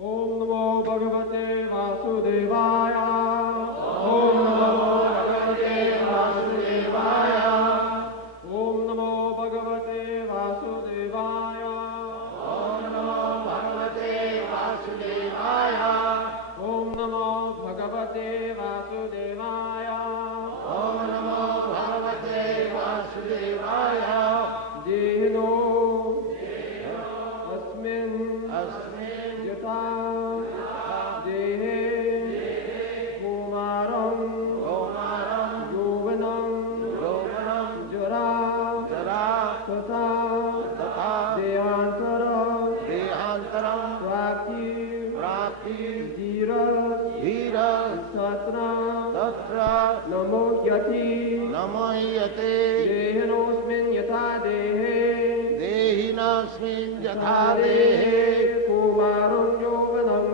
Om Namo Bhagavate Vasudevaya. Om Namo Bhagavate Vasudevaya. Om Namo Bhagavate Vasudevaya. Om Namo Bhagavate Vasudevaya. Om Namo Bhagavate Vasudevaya. Om Namo Bhagavate Vasudevaya. Dino Asmin Yata Dehe Kumaram Yovanam Jara Tata Dehantaram Prapti Dhira Satra Namo Yate Dehinosmin Yata Dehe Dehinasmin yatha dehe Kumaram Yovanam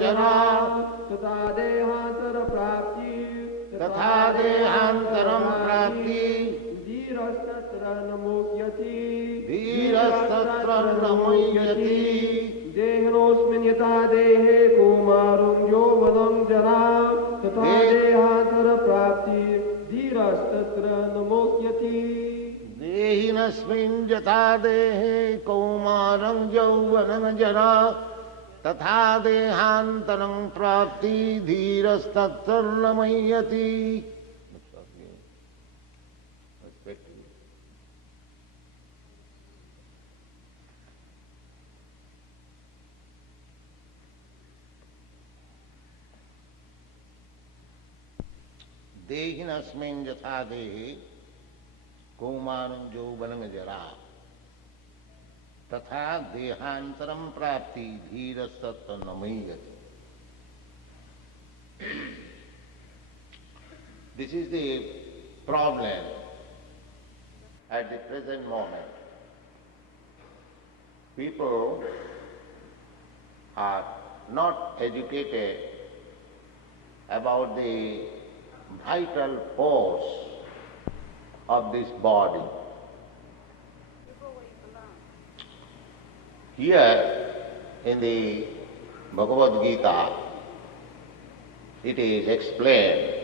Jara Tata Dehantaram prapti Dhirastatra Namokyati Dhirastatra namoyati Dehinosmin Yata Dehe Kumaram Yovanam Jara Tata Dehantaram Prapti Dhirastatra Namokyati Dehinasmin yatha dehe kaumaram yauvanam jara tatha dehantaram prapti dhirastatra namoyati. Dehinasmin yatha dehe Kumaram Jovanam Jara Tatha Dehantaram Prapti Dhirastatra Namayati. This is the problem at the present moment. People are not educated about the vital force of this body. Here in the Bhagavad Gita, it is explained,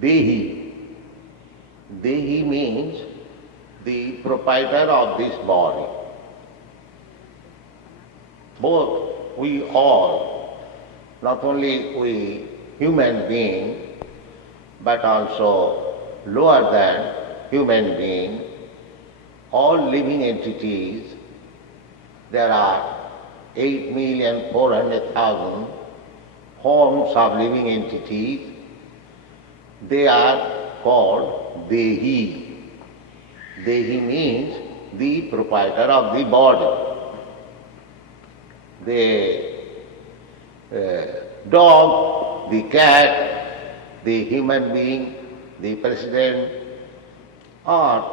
Dehi. Dehi means the proprietor of this body. Both we all, not only we human being, but also lower than human being, all living entities, there are 8,400,000 forms of living entities. They are called Dehi. Dehi means the proprietor of the body. The dog, the cat, the human being, the president, or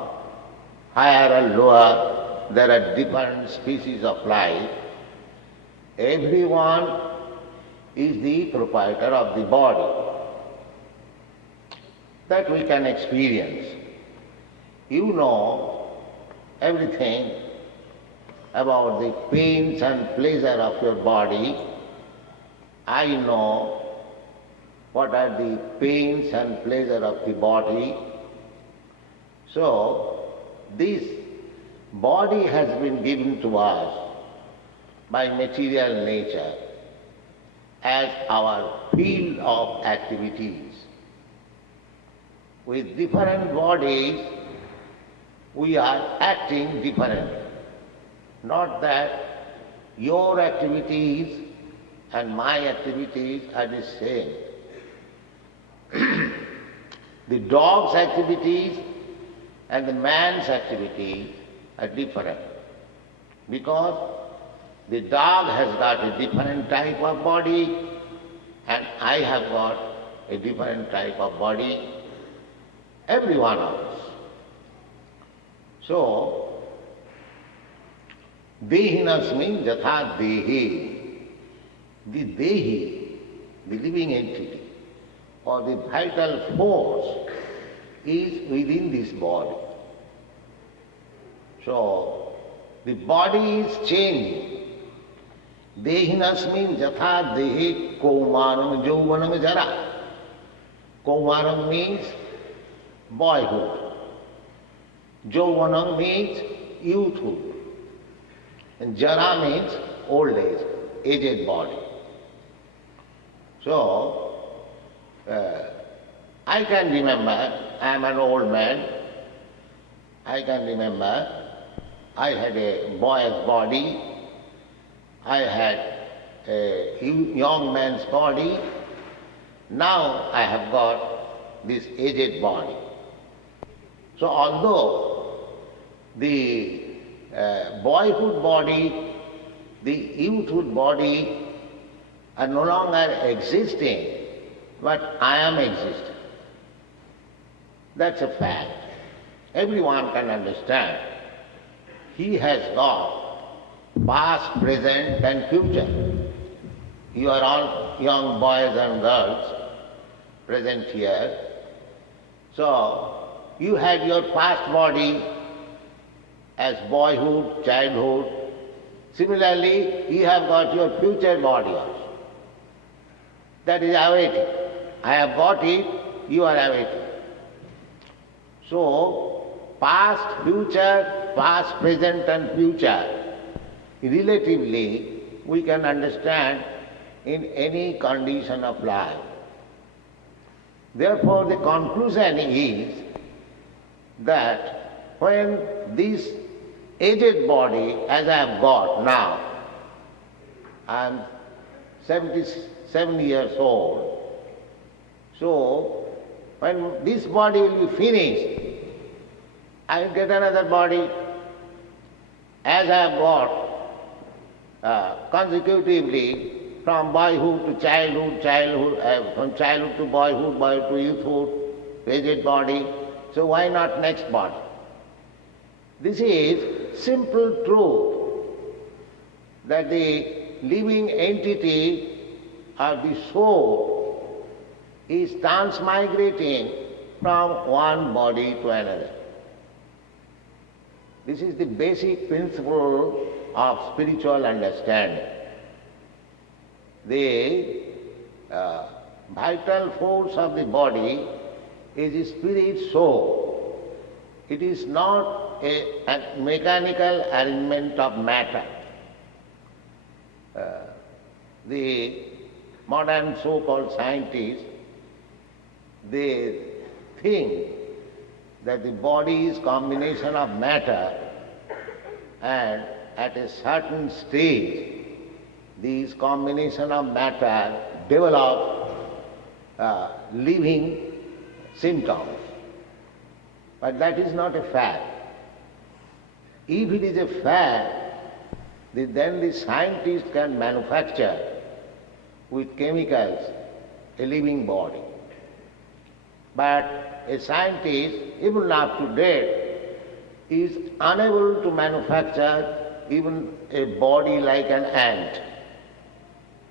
higher or lower, there are different species of life. Everyone is the proprietor of the body. That we can experience. You know everything about the pains and pleasure of your body. I know what are the pains and pleasure of the body. So, this body has been given to us by material nature as our field of activities. With different bodies, we are acting differently. Not that your activities and my activities are the same. The dog's activities and the man's activities are different because the dog has got a different type of body and I have got a different type of body, every one of us. So, Dehinasmin Jatha Dehe, the Dehi, the living entity, or the vital force is within this body. So, the body is changing. Dehinasmin jatha dehi kaumanam jauvanam jara. Kaumanam means boyhood. Jauvanam means youthhood. And jara means old age, aged body. So, I can remember, I am an old man, I can remember I had a boy's body, I had a young man's body, now I have got this aged body. So although the boyhood body, the youthhood body are no longer existing, but I am existing. That's a fact. Everyone can understand. He has got past, present and future. You are all young boys and girls present here. So, you had your past body as boyhood, childhood. Similarly, you have got your future body also. That is awaiting. I have got it, you are awaiting. So, past, future, past, present and future, relatively we can understand in any condition of life. Therefore, the conclusion is that when this aged body, as I have got now, I am 77 years old, so when this body will be finished, I will get another body. As I have got consecutively from boyhood to childhood, from childhood to boyhood, boyhood to youthhood, aged body, so why not next body? This is simple truth that the living entity or the soul is transmigrating from one body to another. This is the basic principle of spiritual understanding. The vital force of the body is the spirit soul. It is not a mechanical arrangement of matter. The modern so-called scientists, they think that the body is combination of matter, and at a certain stage these combination of matter develop living symptoms. But that is not a fact. If it is a fact, then the scientist can manufacture with chemicals a living body. But a scientist, even up to date, is unable to manufacture even a body like an ant,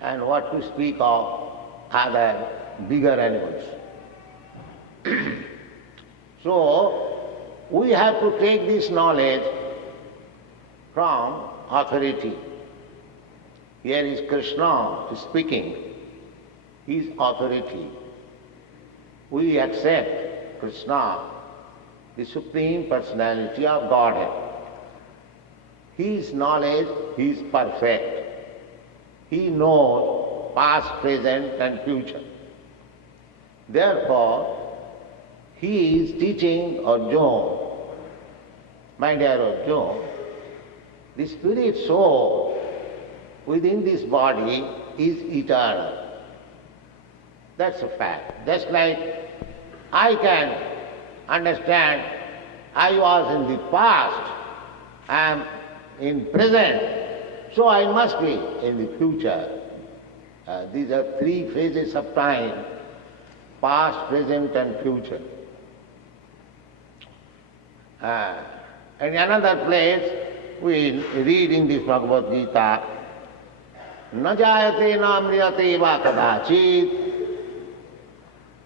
and what to speak of other bigger animals. So, we have to take this knowledge from authority. Here is Krishna speaking, his authority. We accept Krishna, the Supreme Personality of Godhead. His knowledge is perfect. He knows past, present and future. Therefore, he is teaching Arjuna, my dear Arjuna, the spirit soul within this body is eternal. That's a fact. Just like I can understand I was in the past, I am in present, so I must be in the future. These are three phases of time: past, present and future. In another place, we read in this Bhagavad Gita, "Na jayate na mriyate va kadachit."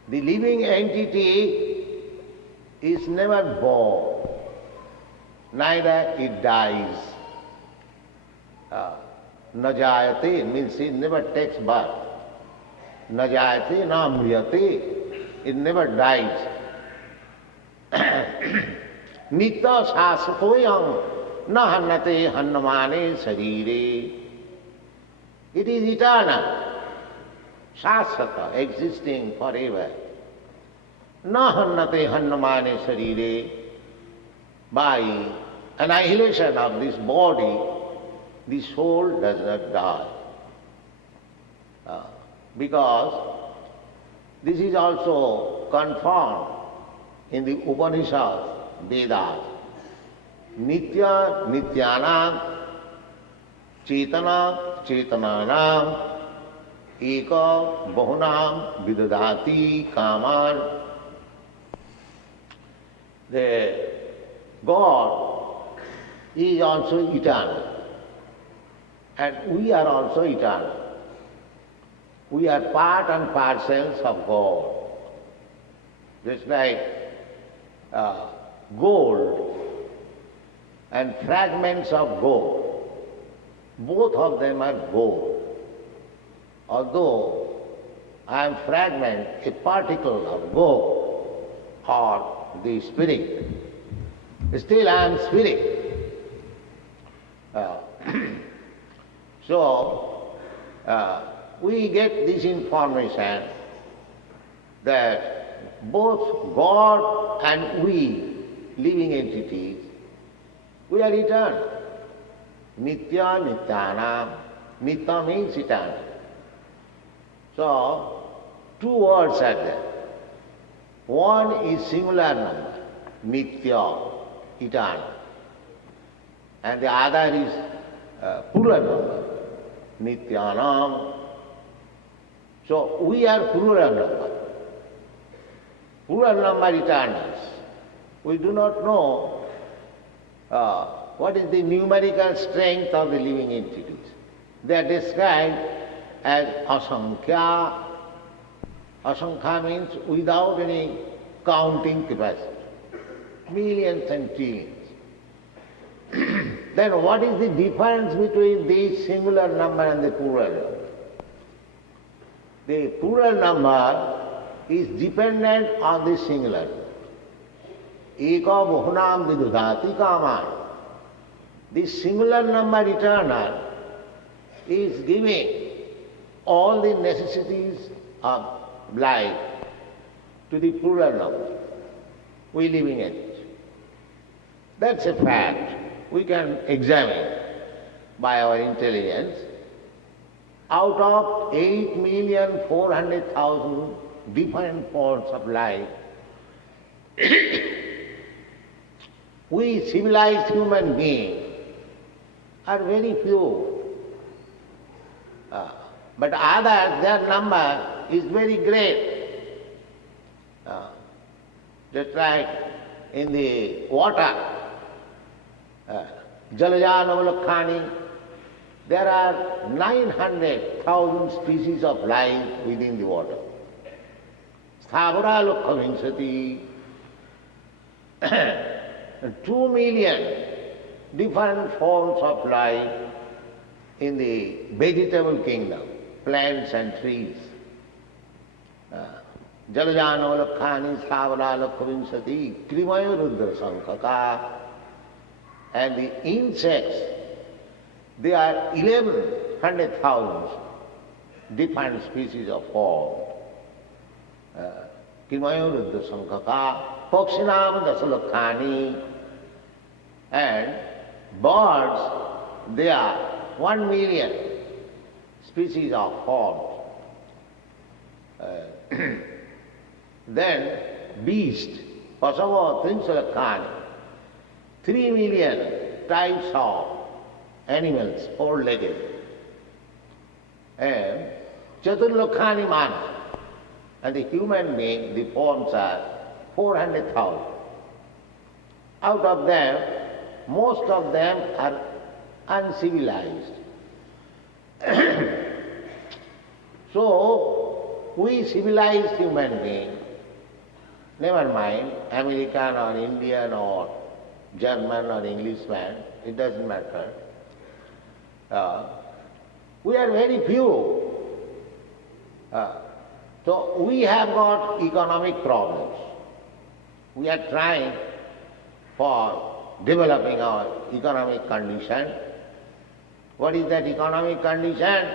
The living entity is never born, neither it dies. Na jayate means it never takes birth. Na jayate na mriyate, it never dies. Nitya sasatoyam na hannate hannamane sarire. It is eternal, sasata, existing forever. Na hannate hannamane sarire. By annihilation of this body, the soul does not die. Because this is also confirmed in the Upanishads, Vedas. Nitya nityanam cetana cetananam eka bahunam vidadati kaman. The God is also eternal, and we are also eternal. We are part and parcels of God. Just like gold and fragments of gold, both of them are gold. Although I am fragment, a particle of gold or the spirit, still I am spirit. So we get this information that both God and we, living entities, we are eternal. Nitya nityana. Nitya means eternal. So two words are there. One is singular number, nitya, eternal. And the other is plural number, nityanam. So we are plural number. Plural number eternals. We do not know what is the numerical strength of the living entities. They are described as asankhya. Asankhya means without any counting capacity. Millions and trillions. Then what is the difference between the singular number and the plural number? The plural number is dependent on the singular. Eka bahunam vidudhati kaman. The singular number eternal is giving all the necessities of life to the plural number. We living it. That's a fact. We can examine by our intelligence. Out of 8,400,000 different forms of life, we civilized human beings are very few. But others, their number is very great. Just like in the water, Jalajanavalakkhani, there are 900,000 species of life within the water. Sthavara Lokhavinsati, 2 million different forms of life in the vegetable kingdom, plants and trees. Jalajanavalakkhani, Sthavara Lokhavinsati, Krimayo Rudra Sankhaka, and the insects, they are 1,100,000 different species of form. Krimayo Rudra Sankhaka, Pakshinam Dasalakhani, and birds, they are 1 million species of forms. Then beast, Pasava Trinsalakkhani, 3 million types of animals, 4-legged. And Chaturlakhani Mana, and the human being, the forms are 400,000. Out of them, most of them are uncivilized. So, we civilized human beings, never mind American or Indian or German or Englishman, it doesn't matter. Uh, we are very few. So we have got economic problems. We are trying for developing our economic condition. What is that economic condition?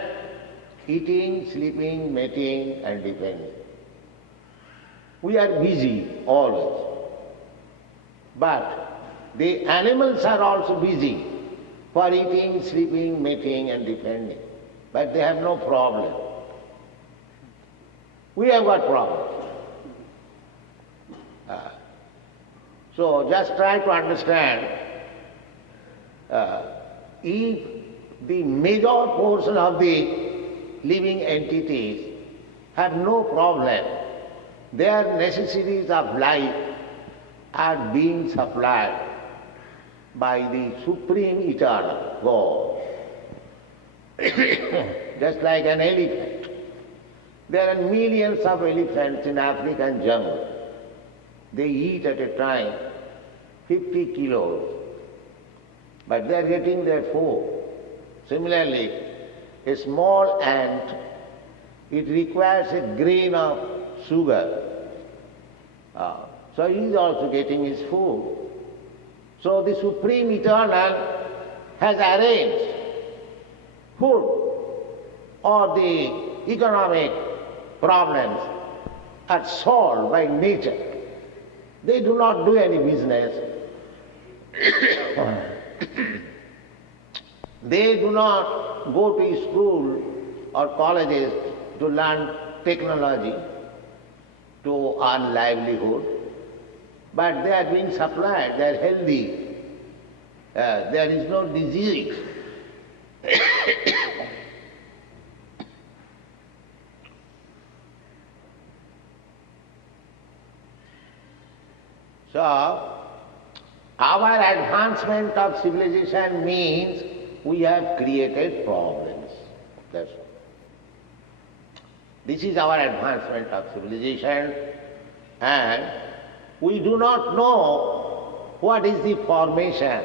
Eating, sleeping, mating and depending. We are busy always. But the animals are also busy for eating, sleeping, mating and depending. But they have no problem. We have got problems. So just try to understand, if the major portion of the living entities have no problem, their necessities of life are being supplied by the Supreme Eternal God. Just like an elephant. There are millions of elephants in African jungle. They eat at a time 50 kilos, but they are getting their food. Similarly, a small ant, it requires a grain of sugar. So he is also getting his food. So the Supreme Eternal has arranged food, or the economic problems are solved by nature. They do not do any business. They do not go to school or colleges to learn technology, to earn livelihood, but they are being supplied, they are healthy, there is no disease. So, our advancement of civilization means we have created problems. That's all. This is our advancement of civilization, and we do not know what is the formation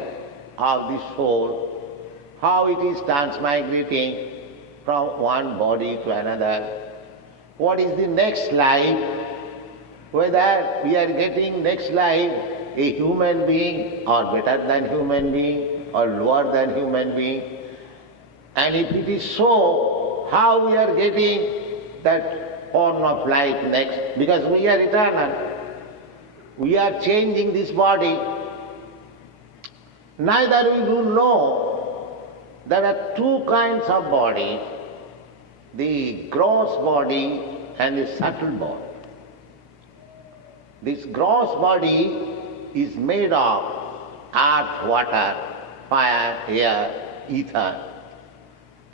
of the soul, how it is transmigrating from one body to another, what is the next life, whether we are getting next life a human being or better than human being or lower than human being. And if it is so, how we are getting that form of life next? Because we are eternal. We are changing this body. Neither we do know there are two kinds of bodies, the gross body and the subtle body. This gross body is made of earth, water, fire, air, ether,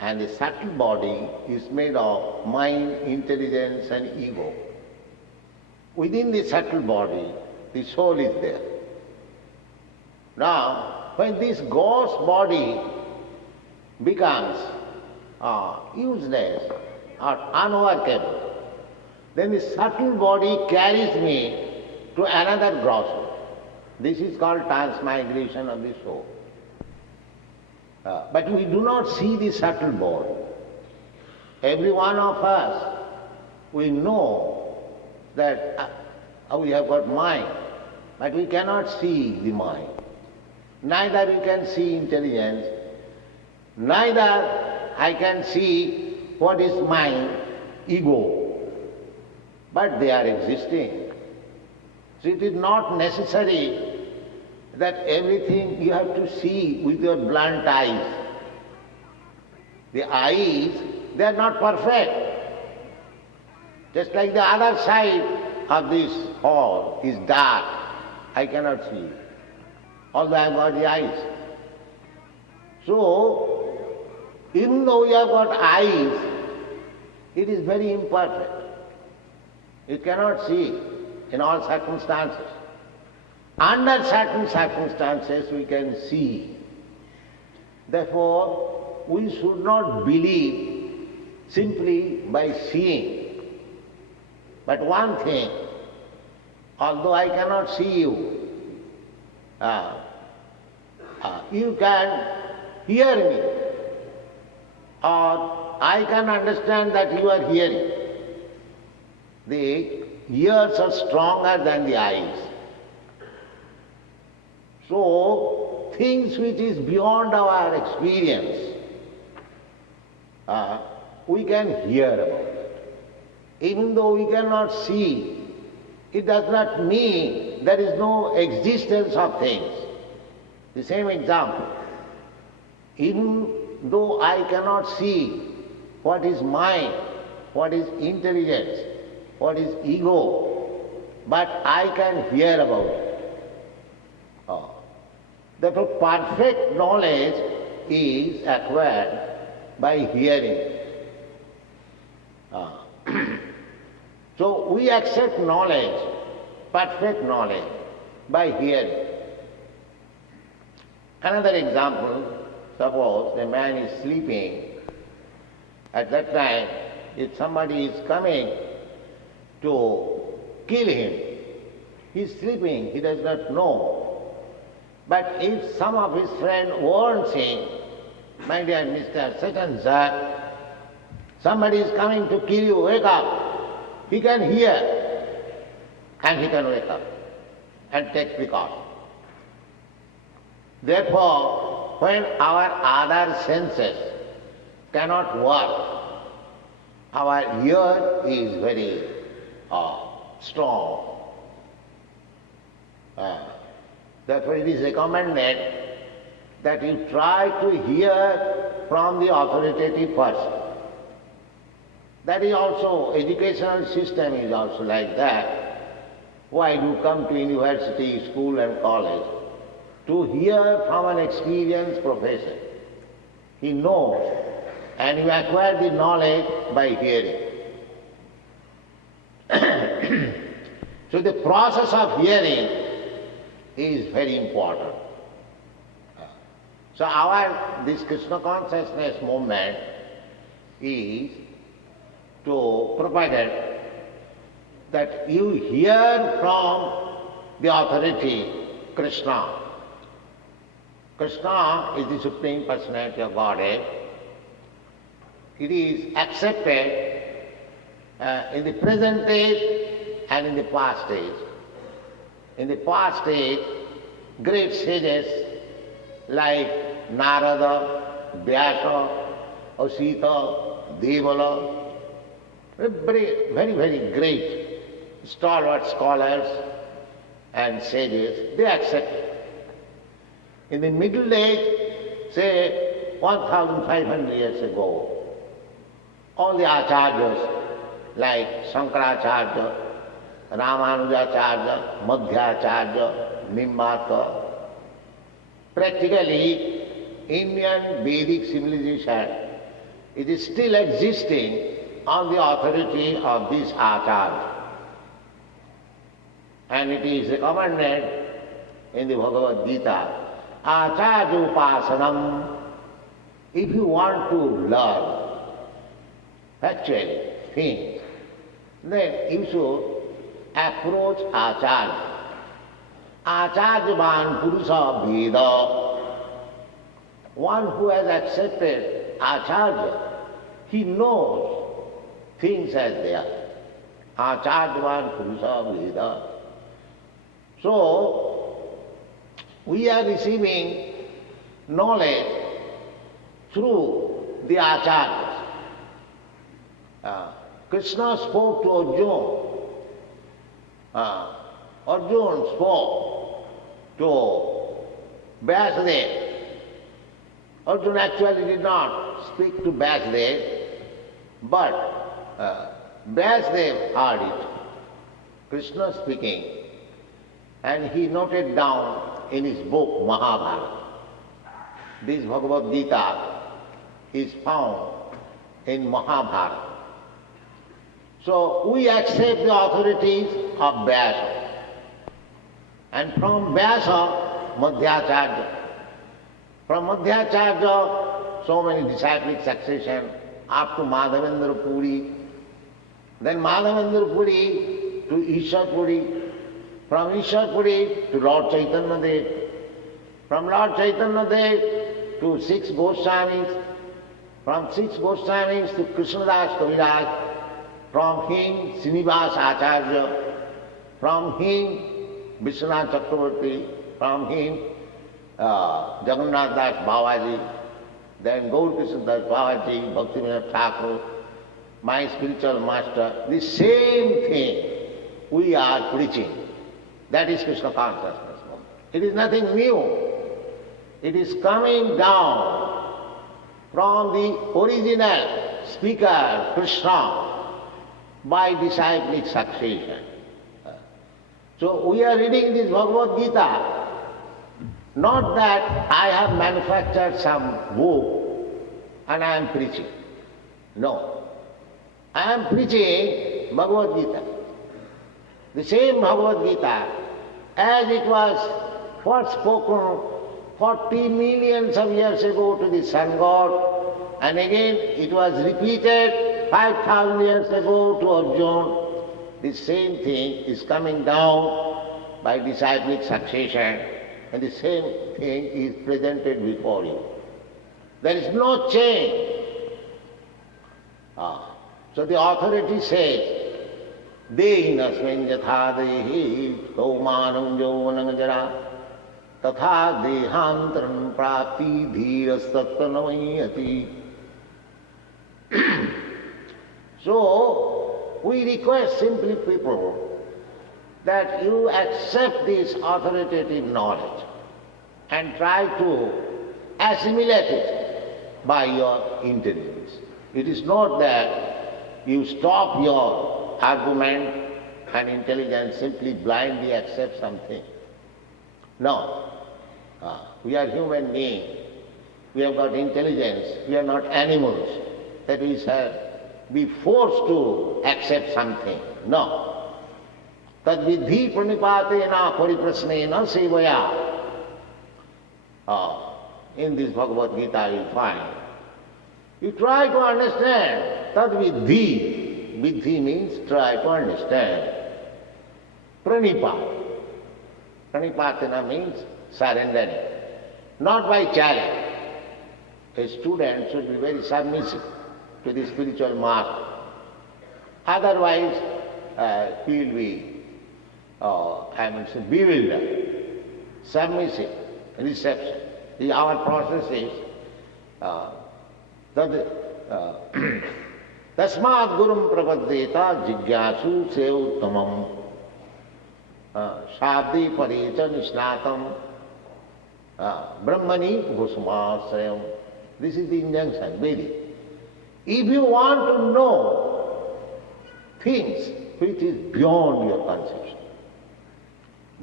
and the subtle body is made of mind, intelligence and ego. Within the subtle body, the soul is there. Now, when this gross body becomes useless or unworkable, then the subtle body carries me to another gross body. This is called transmigration of the soul. But we do not see the subtle body. Every one of us, we know that we have got mind, but we cannot see the mind. Neither we can see intelligence, neither I can see what is mind, ego, but they are existing. So it is not necessary that everything you have to see with your blunt eyes. The eyes, they are not perfect. Just like the other side of this hall is dark, I cannot see, although I have got the eyes. So, even though we have got eyes, it is very imperfect. You cannot see in all circumstances. Under certain circumstances we can see. Therefore, we should not believe simply by seeing. But one thing, although I cannot see you, you can hear me. or I can understand that you are hearing. The ears are stronger than the eyes. So, things which is beyond our experience, we can hear about it. Even though we cannot see, it does not mean there is no existence of things. The same example. Even though I cannot see what is mind, what is intelligence, what is ego, but I can hear about it. Therefore, perfect knowledge is acquired by hearing. So we accept knowledge, perfect knowledge, by hearing. Another example, suppose a man is sleeping. At that time, if somebody is coming to kill him, he is sleeping, he does not know. But if some of his friend warns him, my dear Mr. Such and such, somebody is coming to kill you, wake up. He can hear and he can wake up and take precaution. Therefore, when our other senses cannot work, our ear is very strong. Therefore, it is recommended that you try to hear from the authoritative person. That is also, educational system is also like that. Why do you come to university, school and college? To hear from an experienced professor. He knows, and you acquire the knowledge by hearing. So the process of hearing is very important. So this Krishna consciousness movement is to provide that you hear from the authority, Krishna. Krishna is the Supreme Personality of Godhead. It is accepted in the present age and in the past age. In the past age, great sages like Narada, Vyasa, Asita, Devala, very, very great stalwart scholars and sages, they accept it. In the Middle Age, say 1500 years ago, all the acharyas like Shankaracharya, Ramanujacharya, Madhyacharya, Nimbarka, practically Indian Vedic civilization, it is still existing on the authority of this acharya. And it is recommended in the Bhagavad Gita, Acharya Upasanam. If you want to learn actually things, then you should approach Acharya. Acharyavan Purusha Veda. One who has accepted Acharya, he knows things as they are. Acharyavan Purusha Veda. So, we are receiving knowledge through the acharyas. Krishna spoke to Arjuna. Arjuna spoke to Vyasadeva. Arjuna actually did not speak to Vyasadeva, but Vyasadeva heard it. Krishna speaking, and he noted down in his book Mahabharata. This Bhagavad Gita is found in Mahabharata. So we accept the authorities of Vyasa. And from Vyasa, Madhyacharya. From Madhyacharya, so many disciplic succession up to Madhavendra Puri. Then Madhavendra Puri to Ishwar Puri. From Ishwar Puri to Lord Chaitanya Dev. From Lord Chaitanya Dev to 6 Goswamis. from 6 Goswamis to Krishnadas Kaviraj, from him Srinivas Acharya, from him Vishwanath Chakravarti, from him Jagannath Das Babaji, then Gaur Krishna Das Babaji, Bhaktivinoda Thakur, my spiritual master, the same thing we are preaching. That is Krishna consciousness. It is nothing new. It is coming down from the original speaker, Krishna, by disciplic succession. So we are reading this Bhagavad Gita, not that I have manufactured some book and I am preaching. No. I am preaching Bhagavad Gita. The same Bhagavad Gita, as it was first spoken 40 millions of years ago to the sun god, and again it was repeated 5,000 years ago to Arjuna, the same thing is coming down by disciplic succession, and the same thing is presented before you. There is no change. So the authority says, Dehinasmin yatha dehi kaumanam yauvanam jara tatha dehantaram prapti dhirastattanavayati. So we request simply people that you accept this authoritative knowledge and try to assimilate it by your intelligence. It is not that you stop your argument and intelligence, simply blindly accept something. No. We are human beings. We have got intelligence. We are not animals that we shall be forced to accept something. No. Tad vidhi pranipatena pariprasnena sevaya. In this Bhagavad Gita you will find. You try to understand. Tad vidhi. Vidhi means try to understand. Pranipat. Pranipatena means surrendering. Not by challenge. A student should be very submissive to the spiritual master. Otherwise, he will be, bewildered. Submissive, reception. Our process is tasmad gurum prapaddeta jigyasu sevuttamam shabdi parecha nisnatam brahmani bhusmasayam. This is the injunction, Vedic. If you want to know things which is beyond your conception,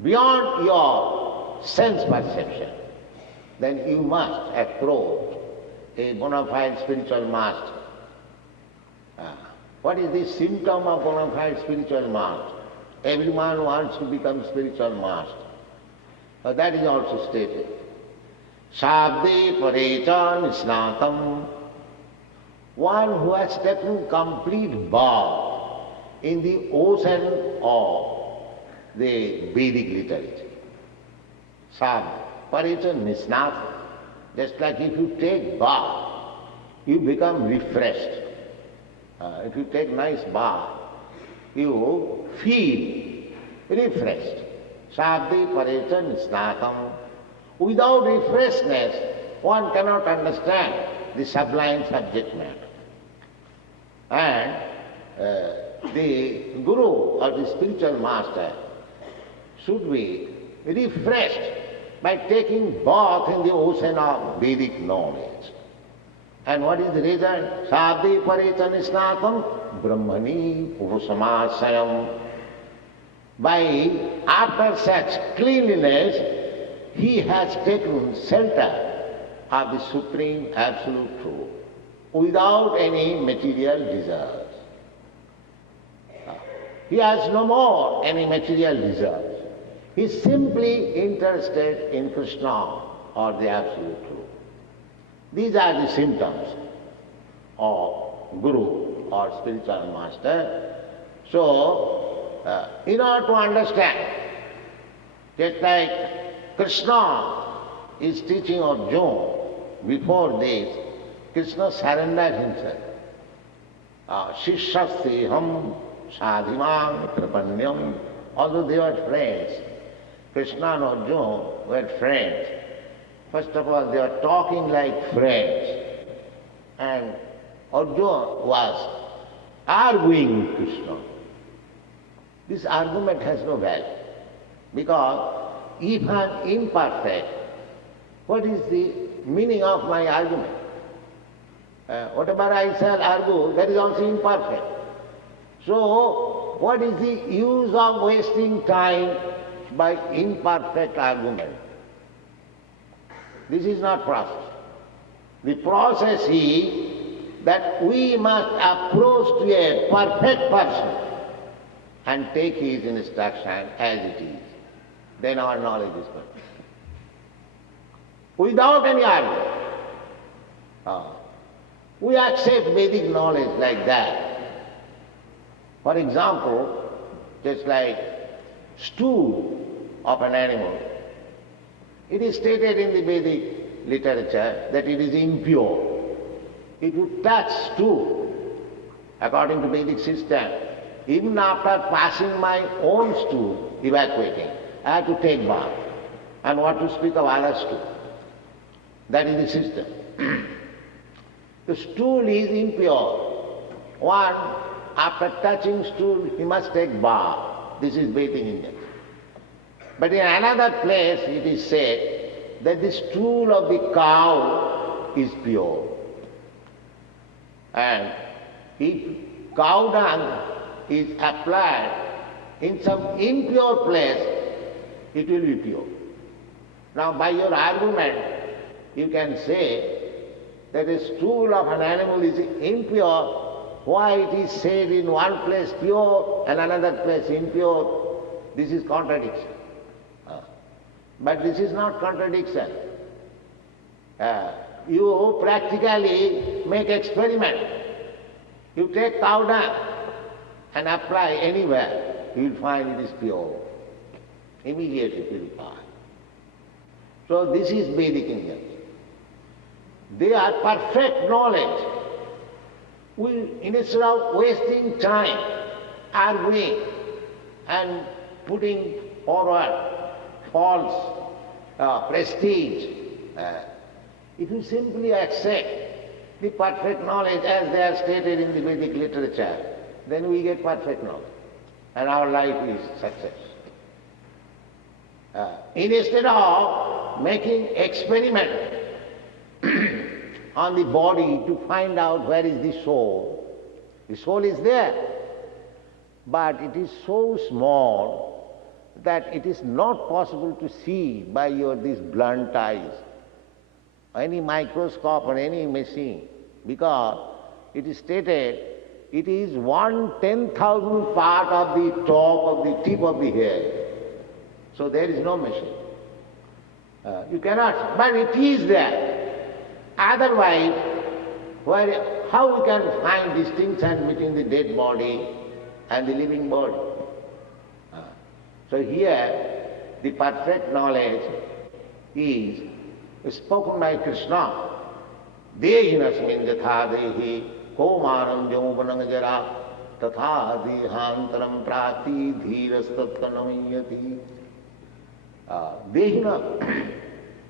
beyond your sense perception, then you must approach a bona fide spiritual master. What is the symptom of bona fide spiritual master? Everyone wants to become spiritual master. That is also stated. Shabde parecha nisnatam. One who has taken complete bath in the ocean of the Vedic literature. Shabde parecha nisnatam. Just like if you take bath, you become refreshed. If you take nice bath, you feel refreshed. Shabde parecha nisnatam. Without refreshness, one cannot understand the sublime subject matter. And the guru or the spiritual master should be refreshed by taking bath in the ocean of Vedic knowledge. And what is the result? Sadhi parecha nisnatam brahmani purusamasayam. After such cleanliness, he has taken shelter of the Supreme Absolute Truth without any material desires. He has no more any material desires. He is simply interested in Krishna or the Absolute Truth. These are the symptoms of Guru or spiritual master. So, in order to understand, just like Krishna is teaching Arjuna, before this, Krishna surrendered himself. Shishastheham sadhimam prapanyam. Although they were friends, Krishna and Arjuna were friends. First of all, they were talking like friends. And Arjuna was arguing with Krishna. This argument has no value. Because if I am imperfect, what is the meaning of my argument? Whatever I shall argue, that is also imperfect. So, what is the use of wasting time by imperfect argument? This is not process. The process is that we must approach to a perfect person and take his instruction as it is. Then our knowledge is perfect. Without any argument. We accept Vedic knowledge like that. For example, just like stool of an animal. It is stated in the Vedic literature that it is impure. If you touch stool, according to Vedic system, even after passing my own stool, evacuating, I have to take bath. And what to speak of other stool? That is the system. The stool is impure. One, after touching stool, he must take bath. This is bathing Indian. But in another place it is said that the stool of the cow is pure. And if cow dung is applied in some impure place, it will be pure. Now by your argument, you can say that the stool of an animal is impure. Why it is said in one place pure and another place impure? This is contradiction. But this is not contradiction. You practically make experiment. You take cow dung and apply anywhere, you will find it is pure. Immediately purified. So this is Vedic Indians. They are perfect knowledge. Instead of wasting time arguing and putting forward false prestige, if you simply accept the perfect knowledge as they are stated in the Vedic literature, then we get perfect knowledge and our life is success. Instead of making experiment on the body to find out where is the soul is there, but it is so small that it is not possible to see by these blunt eyes, any microscope or any machine, because it is stated it is 1/10,000th part of the top of the tip of the hair. So there is no machine. You cannot, but it is there. Otherwise, how we can find distinction between the dead body and the living body? So here, the perfect knowledge is spoken by Krishna. Dehinasmin yatha dehi komaram jauvanam jara tatha dehantaram prati dhirastatta namayati. Dehina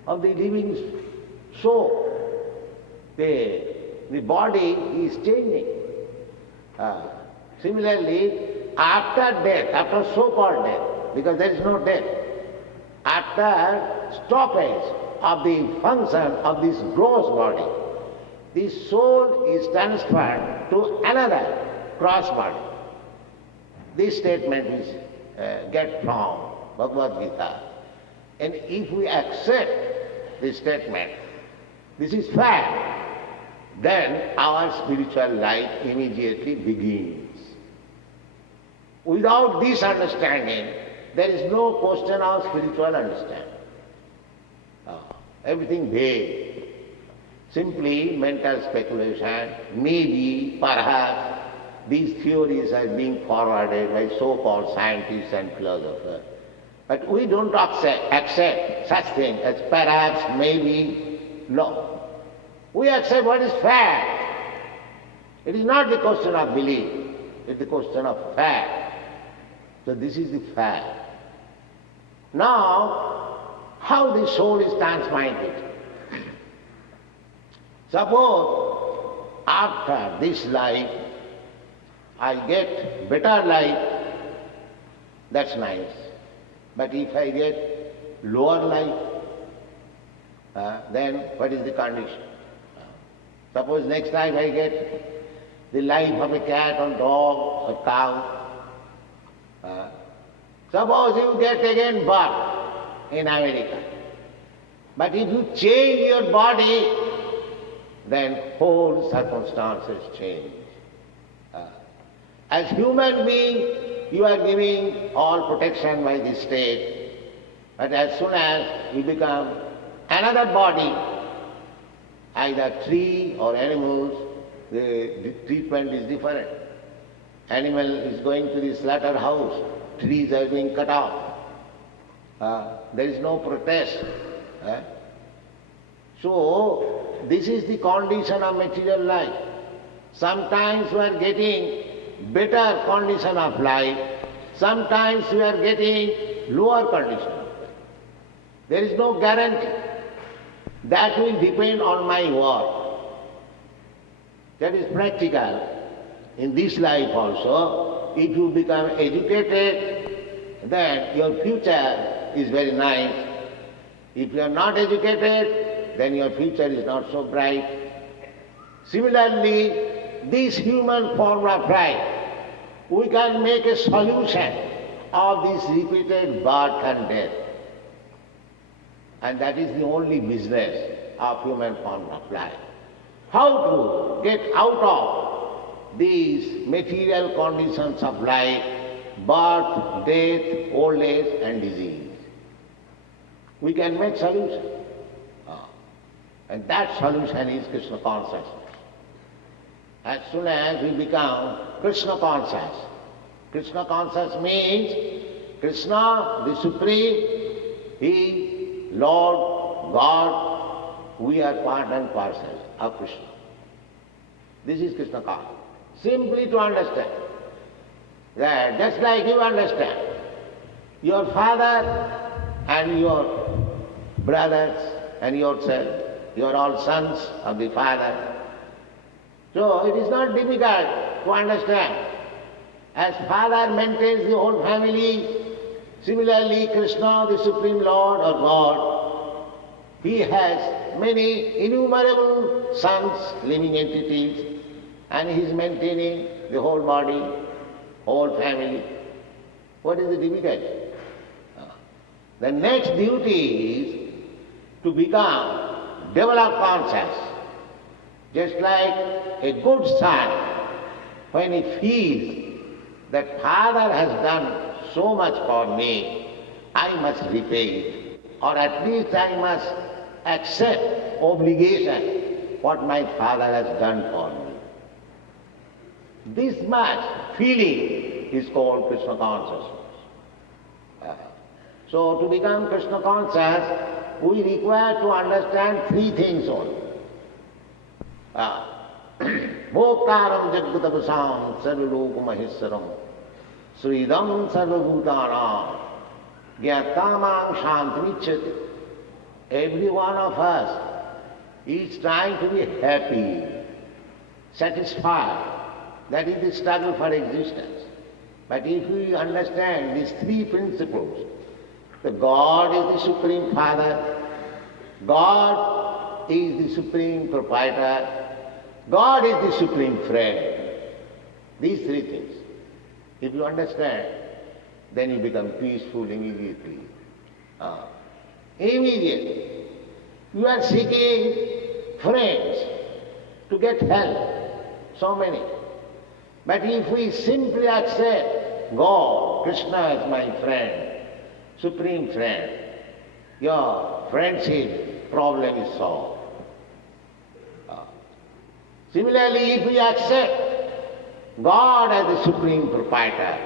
of the living soul. The body is changing. Similarly, after death, after so-called death, because there is no death, after stoppage of the function of this gross body, the soul is transferred to another cross body. This statement is get from Bhagavad Gita. And if we accept this statement, this is fact, then our spiritual life immediately begins. Without this understanding, there is no question of spiritual understanding. Everything vague. Simply mental speculation, maybe, perhaps, these theories are being forwarded by so-called scientists and philosophers. But we don't accept such things as perhaps, maybe, no. We accept what is fact. It is not the question of belief, it is the question of fact. So this is the fact. Now, how the soul is transmitted? Suppose after this life I get better life, that's nice. But if I get lower life, then what is the condition? Suppose next life I get the life of a cat or dog or cow. Suppose you get again birth in America. But if you change your body, then whole circumstances change. As human being, you are giving all protection by the state. But as soon as you become another body, either tree or animals, the treatment is different. Animal is going to the slaughterhouse, trees are being cut off. There is no protest. So, this is the condition of material life. Sometimes we are getting better condition of life, sometimes we are getting lower condition of life. There is no guarantee. That will depend on my work. That is practical. In this life also, if you become educated, then your future is very nice. If you are not educated, then your future is not so bright. Similarly, this human form of life, we can make a solution of this repeated birth and death. And that is the only business of human form of life. How to get out of these material conditions of life, birth, death, old age and disease. We can make solution. And that solution is Krishna consciousness. As soon as we become Krishna conscious means Krishna, the Supreme, He, Lord, God, we are part and parcel of Krishna. This is Krishna consciousness. Simply to understand that just like you understand, your father and your brothers and yourself, you are all sons of the Father. So it is not difficult to understand. As Father maintains the whole family, similarly Krishna, the Supreme Lord or God, He has many innumerable sons, living entities, and He is maintaining the whole body, whole family. What is the difficulty? The next duty is to develop conscience. Just like a good son, when he feels that Father has done so much for me, I must repay it. Or at least I must accept obligation what my Father has done for me. This much feeling is called Krishna consciousness. So to become Krishna conscious, we require to understand three things only. Bhoktaram Jaggatapasam Sarvalokamaheswaram Sridam Sarvabhutanam Gyatamam Shantamichyati. Every one of us is trying to be happy, satisfied. That is the struggle for existence. But if we understand these three principles, the God is the Supreme Father, God is the Supreme Proprietor, God is the Supreme Friend. These three things. If you understand, then you become peaceful immediately. Immediately. You are seeking friends to get help, so many. But if we simply accept God, Krishna as my friend, Supreme Friend, your friendship problem is solved. Similarly, if we accept God as the Supreme Proprietor,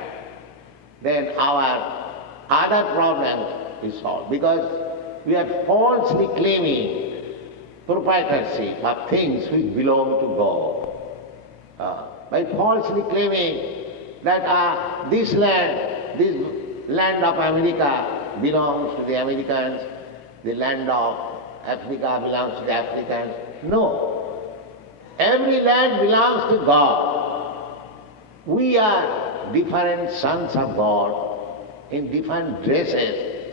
then our other problems is solved. Because we are falsely claiming proprietorship of things which belong to God. By falsely claiming that this land of America belongs to the Americans, the land of Africa belongs to the Africans. No. Every land belongs to God. We are different sons of God in different dresses.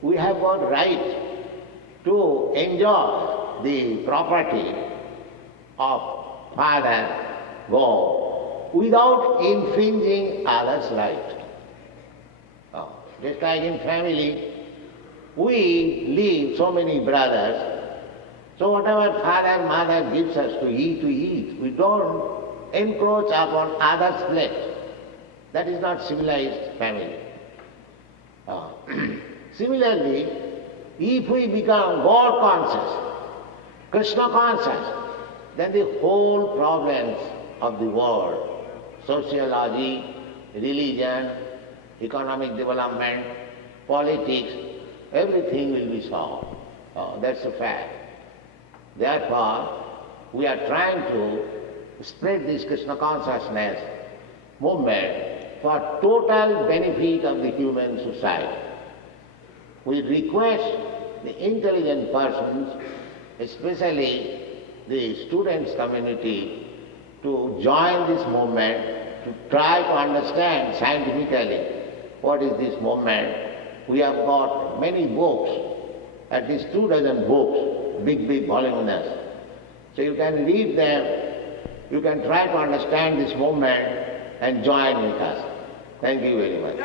We have got right to enjoy the property of Father God without infringing others' right. Just like in family, we live so many brothers, so whatever father, mother gives us to eat. We don't encroach upon others' plate. That is not civilized family. Similarly, if we become God conscious, Krishna conscious, then the whole problems of the world, sociology, religion, economic development, politics, everything will be solved. That's a fact. Therefore, we are trying to spread this Krishna consciousness movement for total benefit of the human society. We request the intelligent persons, especially the students community, to join this movement, to try to understand scientifically what is this movement. We have got many books, at least 24 books, big voluminous. So you can read them, you can try to understand this movement and join with us. Thank you very much.